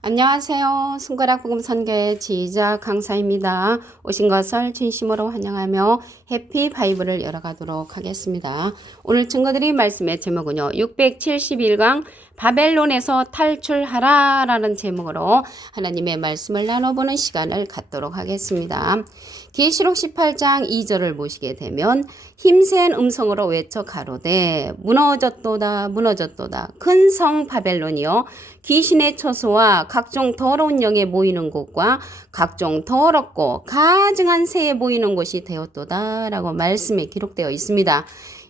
안녕하세요. 손가락 복음 선교의 지휘자 강사입니다. 오신 것을 진심으로 환영하며 해피 바이블을 열어가도록 하겠습니다. 오늘 증거드린 말씀의 제목은요. 671강 바벨론에서 탈출하라 라는 제목으로 하나님의 말씀을 나눠보는 시간을 갖도록 하겠습니다. 계시록 18장 2절을 보시게 되면 힘센 음성으로 외쳐 가로되 무너졌도다 무너졌도다 큰 성 바벨론이여 귀신의 처소와 각종 더러운 영에 모이는 곳과 각종 더럽고 가증한 새에 모이는 곳이 되었도다 라고 말씀에 기록되어 있습니다.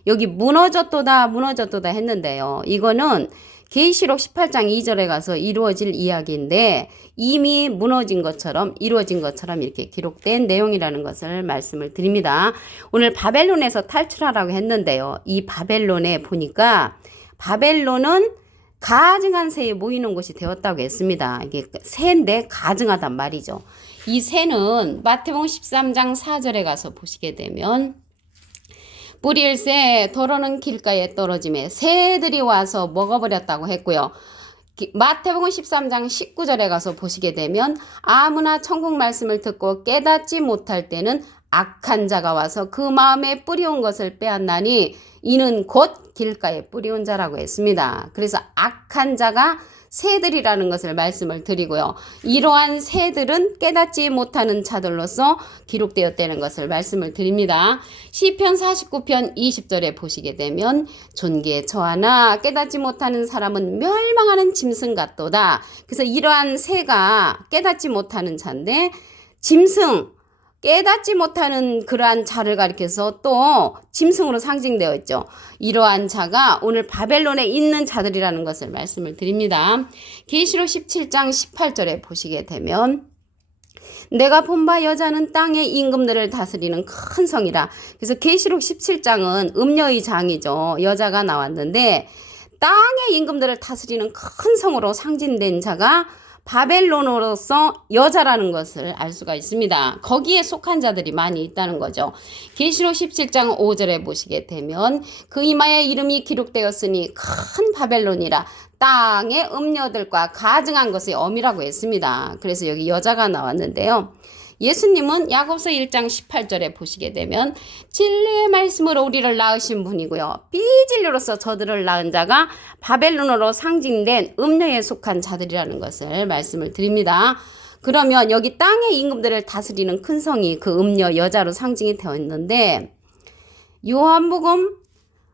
여기 무너졌도다 무너졌도다 했는데요. 이거는 계시록 18장 2절에 가서 이루어질 이야기인데 이미 무너진 것처럼 이루어진 것처럼 이렇게 기록된 내용이라는 것을 말씀을 드립니다. 오늘 바벨론에서 탈출하라고 했는데요. 이 바벨론에 보니까 바벨론은 가증한 새에 모이는 곳이 되었다고 했습니다. 이게 새인데 가증하단 말이죠. 이 새는 마태복음 13장 4절에 가서 보시게 되면 뿌릴새 더러는 길가에 떨어짐에 새들이 와서 먹어버렸다고 했고요. 마태복음 13장 19절에 가서 보시게 되면 아무나 천국 말씀을 듣고 깨닫지 못할 때는 악한 자가 와서 그 마음에 뿌리온 것을 빼앗나니 이는 곧 길가에 뿌리온 자라고 했습니다. 그래서 악한 자가 새들이라는 것을 말씀을 드리고요. 이러한 새들은 깨닫지 못하는 자들로서 기록되었다는 것을 말씀을 드립니다. 시편 49편 20절에 보시게 되면 존귀에 처하나 깨닫지 못하는 사람은 멸망하는 짐승 같도다. 그래서 이러한 새가 깨닫지 못하는 자인데 짐승 깨닫지 못하는 그러한 자를 가리켜서 또 짐승으로 상징되어 있죠. 이러한 자가 오늘 바벨론에 있는 자들이라는 것을 말씀을 드립니다. 계시록 17장 18절에 보시게 되면 내가 본 바 여자는 땅의 임금들을 다스리는 큰 성이라. 그래서 계시록 17장은 음녀의 장이죠. 여자가 나왔는데 땅의 임금들을 다스리는 큰 성으로 상징된 자가 바벨론으로서 여자라는 것을 알 수가 있습니다. 거기에 속한 자들이 많이 있다는 거죠. 계시록 17장 5절에 보시게 되면 그 이마에 이름이 기록되었으니 큰 바벨론이라 땅의 음녀들과 가증한 것의 엄이라고 했습니다. 그래서 여기 여자가 나왔는데요. 예수님은 야고보서 1장 18절에 보시게 되면 진리의 말씀으로 우리를 낳으신 분이고요. 비진리로서 저들을 낳은 자가 바벨론으로 상징된 음녀에 속한 자들이라는 것을 말씀을 드립니다. 그러면 여기 땅의 임금들을 다스리는 큰 성이 그 음녀 여자로 상징이 되어 있는데 요한복음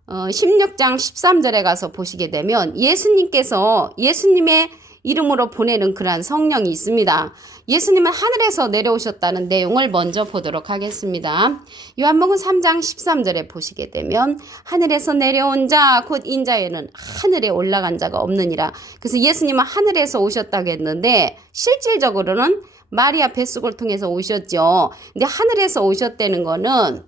16장 13절에 가서 보시게 되면 예수님의 이름으로 보내는 그러한 성령이 있습니다. 예수님은 하늘에서 내려오셨다는 내용을 먼저 보도록 하겠습니다. 요한복음 3장 13절에 보시게 되면 하늘에서 내려온 자 곧 인자에는 하늘에 올라간 자가 없느니라. 그래서 예수님은 하늘에서 오셨다고 했는데 실질적으로는 마리아 뱃속을 통해서 오셨죠. 근데 하늘에서 오셨다는 거는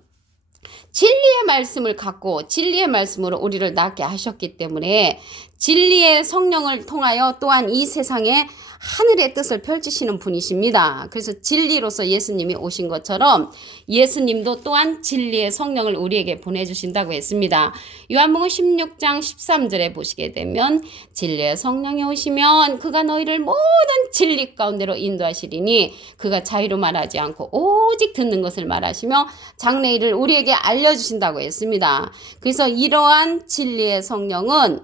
진리의 말씀을 갖고 진리의 말씀으로 우리를 낳게 하셨기 때문에 진리의 성령을 통하여 또한 이 세상에 하늘의 뜻을 펼치시는 분이십니다. 그래서 진리로서 예수님이 오신 것처럼 예수님도 또한 진리의 성령을 우리에게 보내주신다고 했습니다. 요한복음 16장 13절에 보시게 되면 진리의 성령이 오시면 그가 너희를 모든 진리 가운데로 인도하시리니 그가 자유로 말하지 않고 오직 듣는 것을 말하시며 장래일을 우리에게 알려주신다고 했습니다. 그래서 이러한 진리의 성령은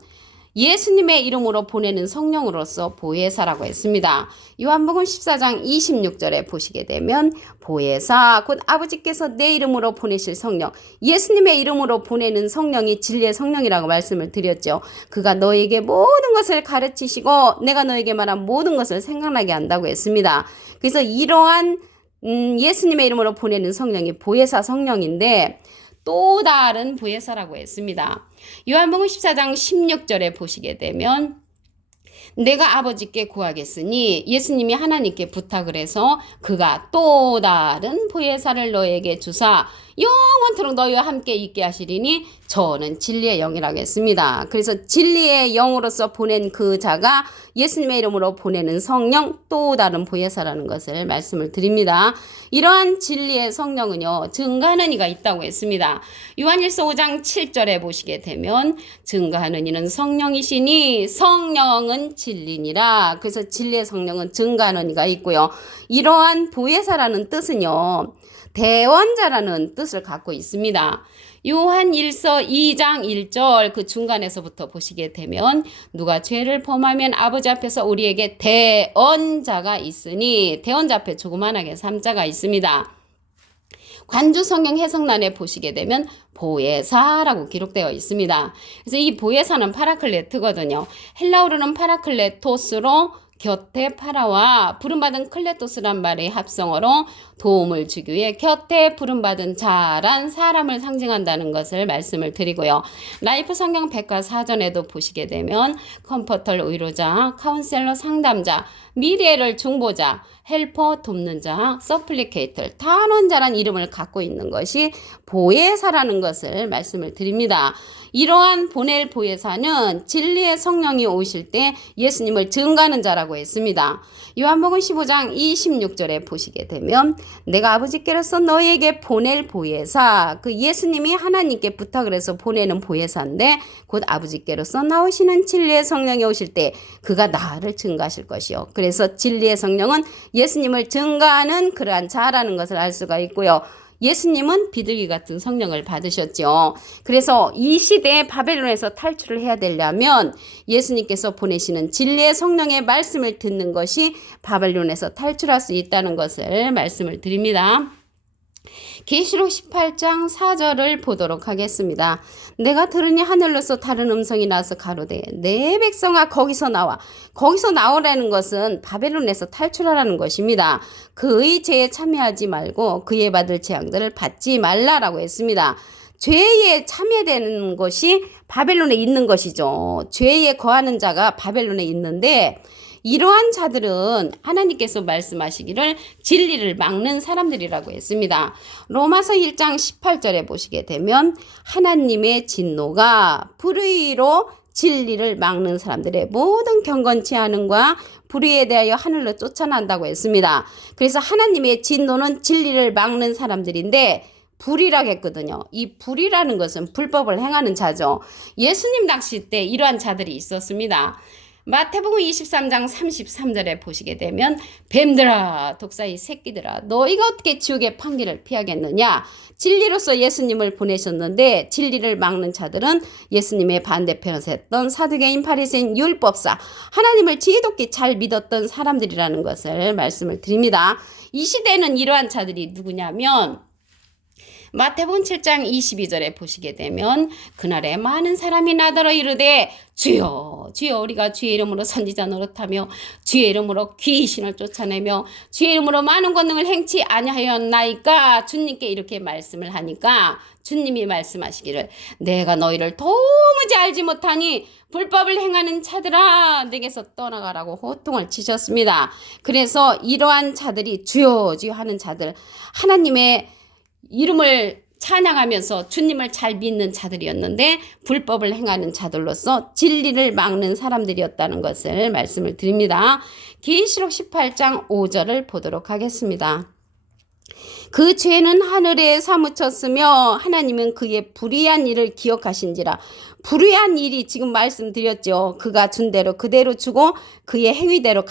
예수님의 이름으로 보내는 성령으로서 보혜사라고 했습니다. 요한복음 14장 26절에 보시게 되면 보혜사 곧 아버지께서 내 이름으로 보내실 성령, 예수님의 이름으로 보내는 성령이 진리의 성령이라고 말씀을 드렸죠. 그가 너에게 모든 것을 가르치시고 내가 너에게 말한 모든 것을 생각나게 한다고 했습니다. 그래서 이러한 예수님의 이름으로 보내는 성령이 보혜사 성령인데 또 다른 보혜사라고 했습니다. 요한복음 14장 16절에 보시게 되면 내가 아버지께 구하겠으니 예수님이 하나님께 부탁을 해서 그가 또 다른 보혜사를 너에게 주사 영원토록 너희와 함께 있게 하시리니 저는 진리의 영이라고 했습니다. 그래서 진리의 영으로서 보낸 그 자가 예수님의 이름으로 보내는 성령, 또 다른 보혜사라는 것을 말씀을 드립니다. 이러한 진리의 성령은요, 증거하는 이가 있다고 했습니다. 요한일서 5장 7절에 보시게 되면 증거하는 이는 성령이시니 성령은 진리니라. 그래서 진리의 성령은 증거하는 이가 있고요. 이러한 보혜사라는 뜻은요, 대원자라는 뜻을 갖고 있습니다. 요한일서 2장 1절 그 중간에서부터 보시게 되면 누가 죄를 범하면 아버지 앞에서 우리에게 대언자가 있으니, 대언자 앞에 조그만하게 3자가 있습니다. 관주 성경 해석란에 보시게 되면 보혜사라고 기록되어 있습니다. 그래서 이 보혜사는 파라클레트거든요. 헬라어로는 파라클레토스로 곁에 파라와 부름받은 클레토스란 말의 합성어로 도움을 주기 위해 곁에 부름받은 자란 사람을 상징한다는 것을 말씀을 드리고요. 라이프 성경 백과사전에도 보시게 되면 컴포터 위로자, 카운셀러 상담자, 미래를 중보자, 헬퍼 돕는 자, 서플리케이터, 탄원자란 이름을 갖고 있는 것이 보혜사라는 것을 말씀을 드립니다. 이러한 보낼 보혜사는 진리의 성령이 오실 때 예수님을 증거하는 자라고 했습니다. 요한복음 15장 26절에 보시게 되면 내가 아버지께로서 너희에게 보낼 보혜사, 그 예수님이 하나님께 부탁을 해서 보내는 보혜사인데 곧 아버지께로서 나오시는 진리의 성령이 오실 때 그가 나를 증거하실 것이요. 그래서 진리의 성령은 예수님을 증거하는 그러한 자라는 것을 알 수가 있고요. 예수님은 비둘기 같은 성령을 받으셨죠. 그래서 이 시대에 바벨론에서 탈출을 해야 되려면 예수님께서 보내시는 진리의 성령의 말씀을 듣는 것이 바벨론에서 탈출할 수 있다는 것을 말씀을 드립니다. 계시록 18장 4절을 보도록 하겠습니다. 내가 들으니 하늘로서 다른 음성이 나서 가로되 내 백성아 거기서 나와. 거기서 나오라는 것은 바벨론에서 탈출하라는 것입니다. 그의 죄에 참여하지 말고 그의 받을 재앙들을 받지 말라라고 했습니다. 죄에 참여되는 것이 바벨론에 있는 것이죠. 죄에 거하는 자가 바벨론에 있는데 이러한 자들은 하나님께서 말씀하시기를 진리를 막는 사람들이라고 했습니다. 로마서 1장 18절에 보시게 되면 하나님의 진노가 불의로 진리를 막는 사람들의 모든 경건치 않음과 불의에 대하여 하늘로 쫓아난다고 했습니다. 그래서 하나님의 진노는 진리를 막는 사람들인데 불이라고 했거든요. 이 불이라는 것은 불법을 행하는 자죠. 예수님 당시 때 이러한 자들이 있었습니다. 마태복음 23장 33절에 보시게 되면 뱀들아 독사의 새끼들아 너희가 어떻게 지옥의 판결을 피하겠느냐. 진리로서 예수님을 보내셨는데 진리를 막는 자들은 예수님의 반대편에서 했던 사두개인 바리새인 율법사 하나님을 지독히 잘 믿었던 사람들이라는 것을 말씀을 드립니다. 이 시대는 이러한 자들이 누구냐면 마태복음 7장 22절에 보시게 되면 그날에 많은 사람이 나더러 이르되 주여 주여 우리가 주의 이름으로 선지자 노릇하며 주의 이름으로 귀신을 쫓아내며 주의 이름으로 많은 권능을 행치 아니하였나이까. 주님께 이렇게 말씀을 하니까 주님이 말씀하시기를 내가 너희를 도무지 알지 못하니 불법을 행하는 자들아 내게서 떠나가라고 호통을 치셨습니다. 그래서 이러한 자들이 주여 주여 하는 자들 하나님의 이름을 찬양하면서 주님을 잘 믿는 자들이었는데 불법을 행하는 자들로서 진리를 막는 사람들이었다는 것을 말씀을 드립니다. 계시록 18장 5절을 보도록 하겠습니다. 그 죄는 하늘에 사무쳤으며 하나님은 그의 불의한 일을 기억하신지라. 불의한 일이 지금 말씀드렸죠. 그가 준 대로 그대로 주고 그의 행위대로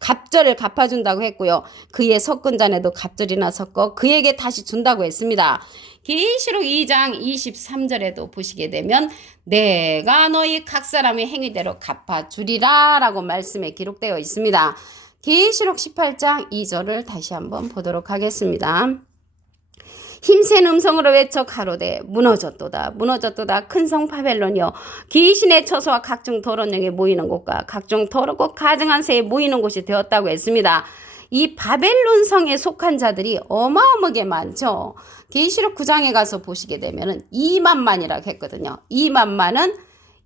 갑절을 갚아준다고 했고요. 그의 섞은 잔에도 갑절이나 섞어 그에게 다시 준다고 했습니다. 계시록 2장 23절에도 보시게 되면 내가 너희 각 사람의 행위대로 갚아주리라 라고 말씀에 기록되어 있습니다. 계시록 18장 2절을 다시 한번 보도록 하겠습니다. 힘센 음성으로 외쳐 가로되 무너졌도다 무너졌도다 큰 성 바벨론이여 귀신의 처소와 각종 더러운 영에 모이는 곳과 각종 더럽고 가증한 새에 모이는 곳이 되었다고 했습니다. 이 바벨론 성에 속한 자들이 어마어마하게 많죠. 계시록 9장에 가서 보시게 되면은 2만만이라고 했거든요. 2만만은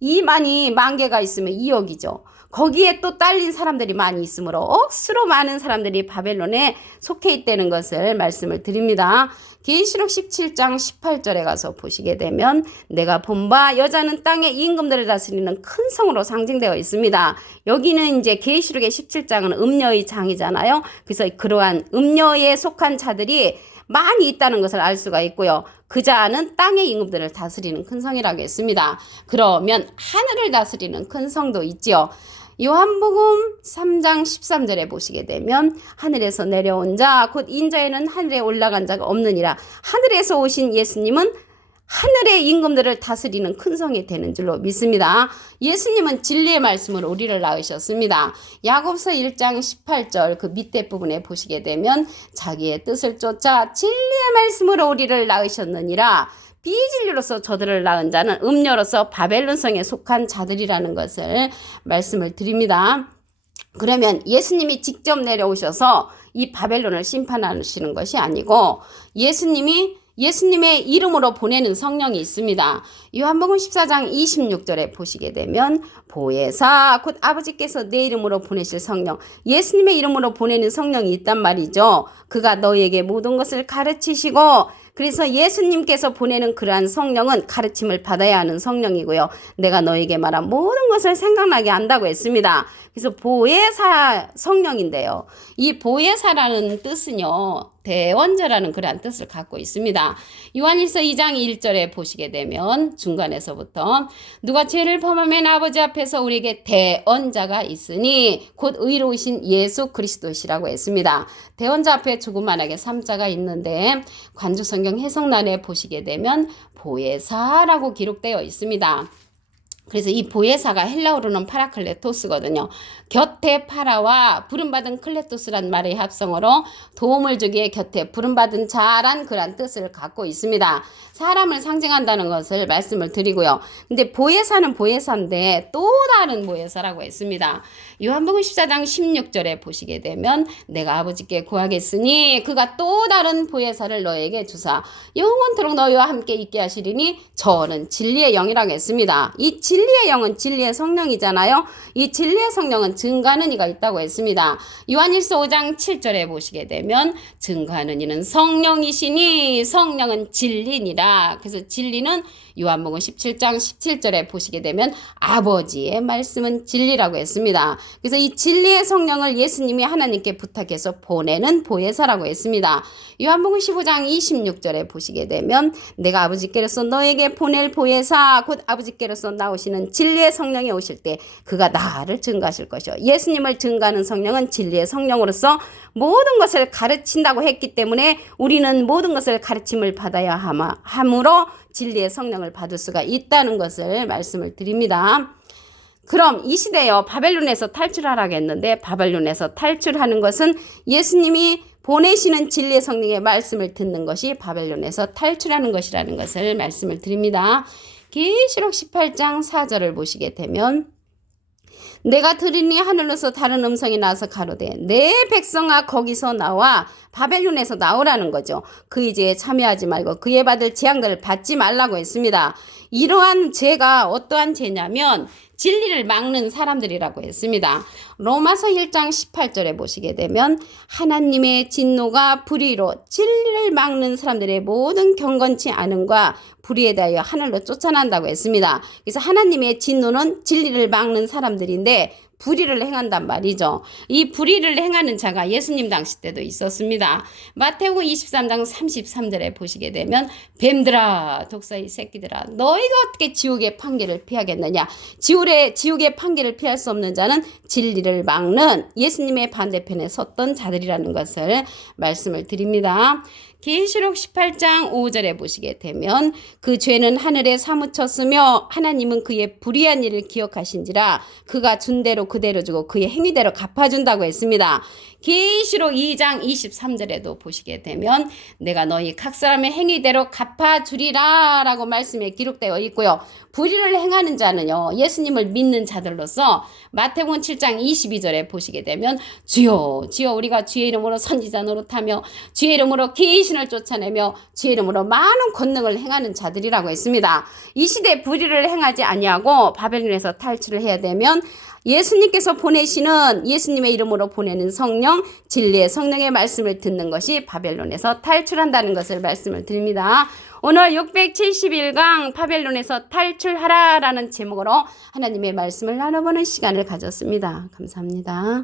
2만이 만 개가 있으면 2억이죠. 거기에 또 딸린 사람들이 많이 있으므로 억수로 많은 사람들이 바벨론에 속해 있다는 것을 말씀을 드립니다. 계시록 17장 18절에 가서 보시게 되면 내가 본 바 여자는 땅의 임금들을 다스리는 큰 성으로 상징되어 있습니다. 여기는 이제 계시록의 17장은 음녀의 장이잖아요. 그래서 그러한 음녀에 속한 자들이 많이 있다는 것을 알 수가 있고요. 그 자는 땅의 임금들을 다스리는 큰 성이라고 했습니다. 그러면 하늘을 다스리는 큰 성도 있지요. 요한복음 3장 13절에 보시게 되면 하늘에서 내려온 자 곧 인자에는 하늘에 올라간 자가 없느니라. 하늘에서 오신 예수님은 하늘의 임금들을 다스리는 큰 성이 되는 줄로 믿습니다. 예수님은 진리의 말씀으로 우리를 낳으셨습니다. 야고보서 1장 18절 그 밑에 부분에 보시게 되면 자기의 뜻을 쫓아 진리의 말씀으로 우리를 낳으셨느니라. 비진리로서 저들을 낳은 자는 음녀로서 바벨론성에 속한 자들이라는 것을 말씀을 드립니다. 그러면 예수님이 직접 내려오셔서 이 바벨론을 심판하시는 것이 아니고 예수님의 이름으로 보내는 성령이 있습니다. 요한복음 14장 26절에 보시게 되면 보혜사 곧 아버지께서 내 이름으로 보내실 성령, 예수님의 이름으로 보내는 성령이 있단 말이죠. 그가 너희에게 모든 것을 가르치시고, 그래서 예수님께서 보내는 그러한 성령은 가르침을 받아야 하는 성령이고요. 내가 너에게 말한 모든 것을 생각나게 한다고 했습니다. 그래서 보혜사 성령인데요. 이 보혜사라는 뜻은요, 대원자라는 그러한 뜻을 갖고 있습니다. 요한일서 2장 1절에 보시게 되면 중간에서부터 누가 죄를 범하면 아버지 앞에서 우리에게 대언자가 있으니 곧 의로우신 예수 그리스도시라고 했습니다. 대언자 앞에 조그만하게 3자가 있는데 관주성경 해석란에 보시게 되면 보혜사라고 기록되어 있습니다. 그래서 이 보혜사가 헬라어로는 파라클레토스거든요. 곁에 파라와 부름받은 클레토스란 말의 합성어로 도움을 주기에 곁에 부름받은 자란 그런 뜻을 갖고 있습니다. 사람을 상징한다는 것을 말씀을 드리고요. 근데 보혜사는 보혜사인데 또 다른 보혜사라고 했습니다. 요한복음 14장 16절에 보시게 되면 내가 아버지께 구하겠으니 그가 또 다른 보혜사를 너에게 주사 영원토록 너희와 함께 있게 하시리니 저는 진리의 영이라고 했습니다. 이 진리의 영은 진리의 성령이잖아요. 이 진리의 성령은 증거하는 이가 있다고 했습니다. 요한일서 5장 7절에 보시게 되면 증거하는 이는 성령이시니 성령은 진리니라. 그래서 진리는 요한복음 17장 17절에 보시게 되면 아버지의 말씀은 진리라고 했습니다. 그래서 이 진리의 성령을 예수님이 하나님께 부탁해서 보내는 보혜사라고 했습니다. 요한복음 15장 26절에 보시게 되면 내가 아버지께로서 너에게 보낼 보혜사 곧 아버지께로서 나오시는 진리의 성령이 오실 때 그가 나를 증거하실 것이요. 예수님을 증거하는 성령은 진리의 성령으로서 모든 것을 가르친다고 했기 때문에 우리는 모든 것을 가르침을 받아야 함으로 진리의 성령을 받을 수가 있다는 것을 말씀을 드립니다. 그럼 이 시대요 바벨론에서 탈출하라고 했는데 바벨론에서 탈출하는 것은 예수님이 보내시는 진리의 성령의 말씀을 듣는 것이 바벨론에서 탈출하는 것이라는 것을 말씀을 드립니다. 계시록 18장 4절을 보시게 되면 내가 들으니 하늘로서 다른 음성이 나서 가로되 내 백성아 거기서 나와 바벨론에서 나오라는 거죠. 그의 죄에 참여하지 말고 그에 받을 재앙들을 받지 말라고 했습니다. 이러한 죄가 어떠한 죄냐면 진리를 막는 사람들이라고 했습니다. 로마서 1장 18절에 보시게 되면 하나님의 진노가 불의로 진리를 막는 사람들의 모든 경건치 않음과 불의에 대하여 하늘로 쫓아난다고 했습니다. 그래서 하나님의 진노는 진리를 막는 사람들인데 불의를 행한단 말이죠. 이 불의를 행하는 자가 예수님 당시 때도 있었습니다. 마태복음 23장 33절에 보시게 되면 뱀들아 독사의 새끼들아 너희가 어떻게 지옥의 판결을 피하겠느냐. 지옥의 판결을 피할 수 없는 자는 진리를 막는 예수님의 반대편에 섰던 자들이라는 것을 말씀을 드립니다. 계시록 18장 5절에 보시게 되면 그 죄는 하늘에 사무쳤으며 하나님은 그의 불의한 일을 기억하신지라 그가 준 대로 그대로 주고 그의 행위대로 갚아준다고 했습니다. 계시록 2장 23절에도 보시게 되면 내가 너희 각 사람의 행위대로 갚아주리라 라고 말씀에 기록되어 있고요. 불의를 행하는 자는요 예수님을 믿는 자들로서 마태복음 7장 22절에 보시게 되면 주여 주여 우리가 주의 이름으로 선지자 노릇하며 주의 이름으로 계시 귀신을 쫓아내며 주의 이름으로 많은 권능을 행하는 자들이라고 했습니다. 이 시대에 불의를 행하지 아니하고 바벨론에서 탈출을 해야 되면 예수님께서 보내시는 예수님의 이름으로 보내는 성령, 진리의 성령의 말씀을 듣는 것이 바벨론에서 탈출한다는 것을 말씀을 드립니다. 오늘 671강 바벨론에서 탈출하라 라는 제목으로 하나님의 말씀을 나눠보는 시간을 가졌습니다. 감사합니다.